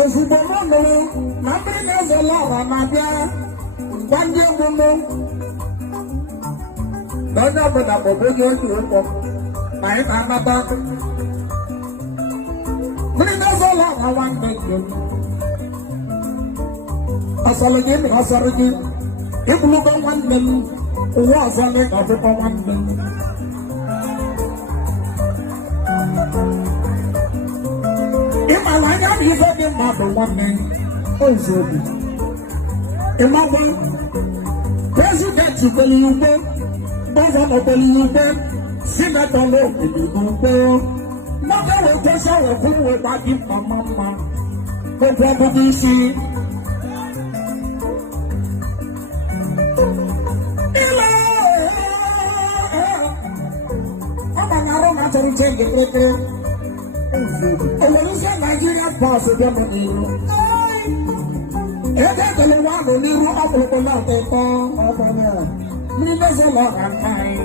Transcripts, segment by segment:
ozugbo m nụrụ na mmiri na-ezela ọha na-abịa ngwa ndị egwu m na onye ọbụla maọbụ onye otu ụkpọ na anyị na-anata mmiri na-ezela ọha nwanne nke m ọsọrọ gị na ọsọrọ gị ịbụlụgo nwanne m ụwa ọzọ gị na ọbụkọ nwanne m ịmara anya na ife dị mmadụ nwanne ozobi ịmakwa prezidenti kweliri ugbo gọvanọ kweliri ugbo sinetọ n'obodo n'ugbo mmadụ wetesa wekwuru wekwa dị mma mma okwu ọbụbụ isi ile ọ gbanyere na chọrọ iche nke kpekere Olùsọ Nàìjíríà pàṣẹ dẹ́mu nìyí. Ẹgbẹ́ ìtẹ̀lẹ̀ wà ló nírú ọ̀pọ̀lọpọ̀ náà tó tọ́ ọ̀pọ̀ náà. Ní lọ́sọ̀ lọ kàńtà yìí.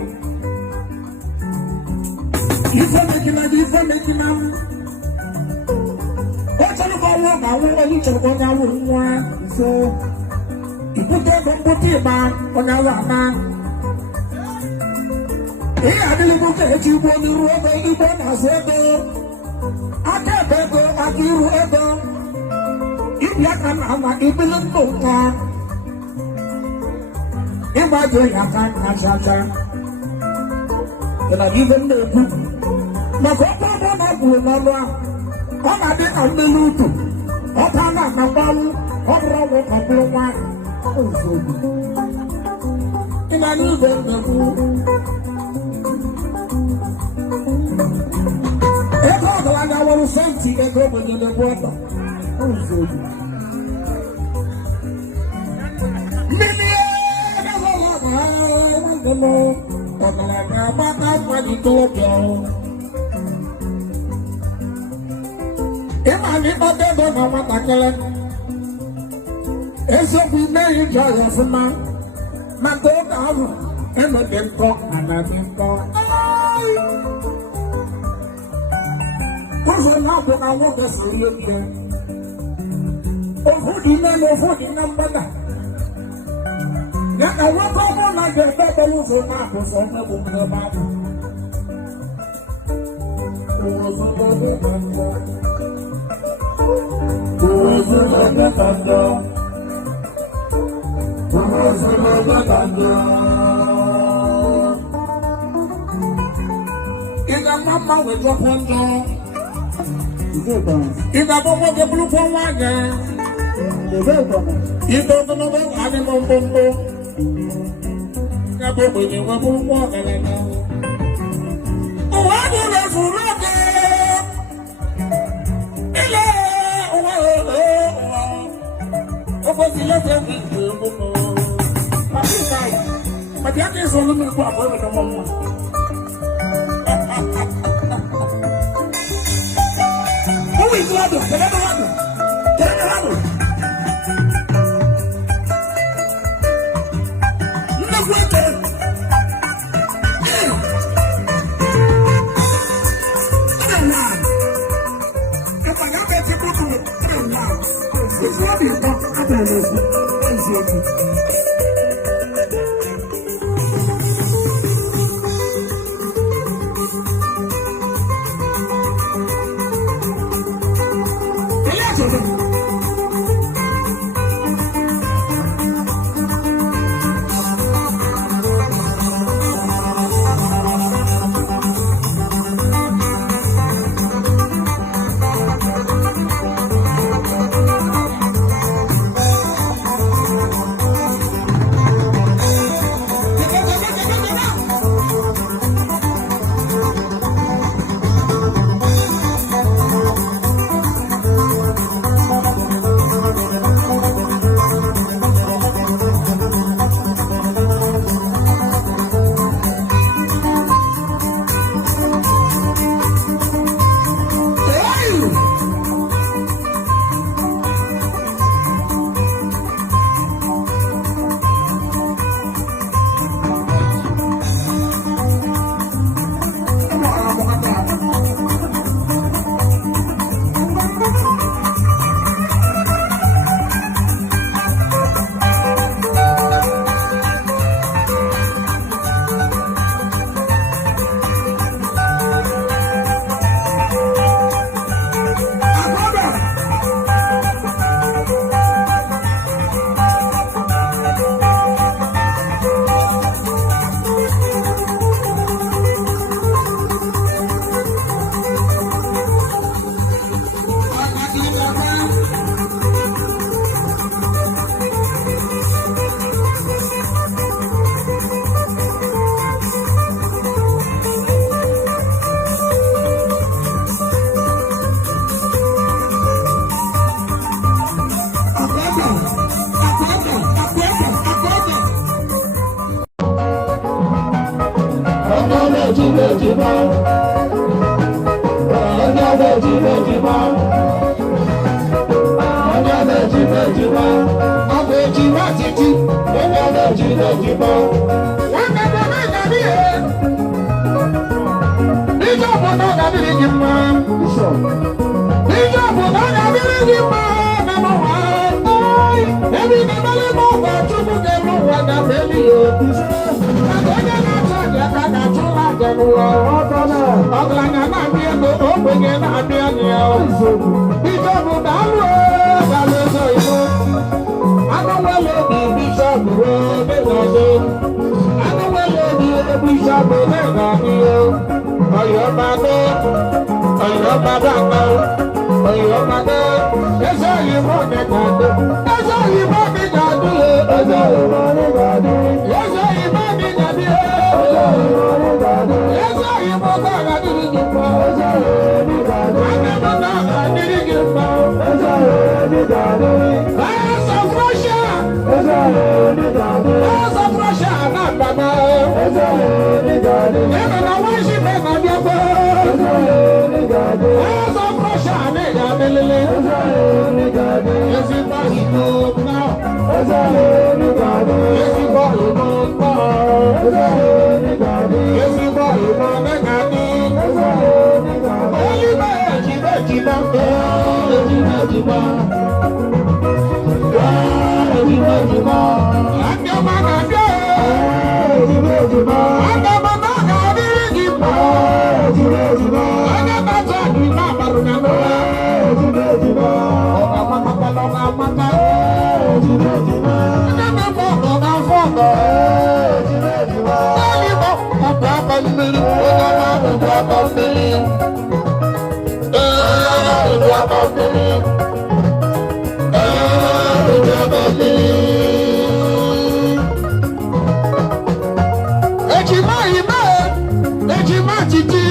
Ìfẹ́ mẹ́kìnà di ìfẹ́ mẹ́kìnà. Ó tẹ́lẹ̀ kọ́ wọ́n kà wọ́n olùtọ̀kọ̀ náà wò wá. So ìkúté gbọ́ngbọ́tì ìbá ọ̀nà wà má. Èyí àdìlúgbò kẹ̀kẹ́ ìbò nírú ọgbẹ́ ìbò náà sọ́dọ̀. Akẹ́bẹ̀ẹ́gọ́ akírú ẹ̀gọ́ ibi aka na ama ìpínlẹ̀ ńlọ nǹka ịgbajọ yaka na chacha ịna ibe m na-ekwu maka ọkwa ọgbọ na ọgwụrụ n'ọnụ ahụ ọ na-adị ka mmiri utu ọta na mgbanwu ọ bụrụ ọgwụ ka ọ bụrụ nwaanyị ịna n'ibe m na-ekwu ego ọgaranya nwere senti ego obodo na-ebu ọtọ mmiri ọgaranya agbata mmalite obi ọrụ ịma na ịkpọta ego na nwatakịrị eziokwu imeghị ji ọya ọfụma maka oge ahụ enode nkọ na na-adị nkọ ụzọ na-abụ na nwoke siri ihe ike ofu dị ime na ofu dị na mgbada ya na nwoke ọbụla ga-ebe ebere ụzọ na-abụ sọ mmegbu n'ebe ahụ ị ga-ama mma wejọpụ njọ Iba bongo ke bulu pongwanya. Iba kono be ane mombombo. Ya bobo ni wa bulu pongwanya. Owa do le furoke. Ile owa owa. Obo sile te bobo. Papi sai. Papi ake solo me kwa bobo na mama. Lado, pegando lado. Pegando lado. Não aguenta. Eu pagava esse pouco. Isso é vida. ejima. Onye ejima ejima. Onye ejima ejima. Ọbụ ejima titi. Onye ejima ejima. Nwanne bụ na gabi e. Ije bụ na gabiri gị mma. Ije bụ na gabiri gị mma. Ebi ni mali mo ba chubu ke mo wa na beli yo. Agonya na chaja ka na chula ke mo wa otona. Oglanya na bi ego ogbenye na bi ani ya o. Bijo bu dalu e ga le so ibo. Ano wele bi bishop ro be na do. Ano wele bi bishop be na bi yo. Oyo ma do. Oyo ma da ko. Oyo ma do. Eso yi mo ne ka do. Ejima titi.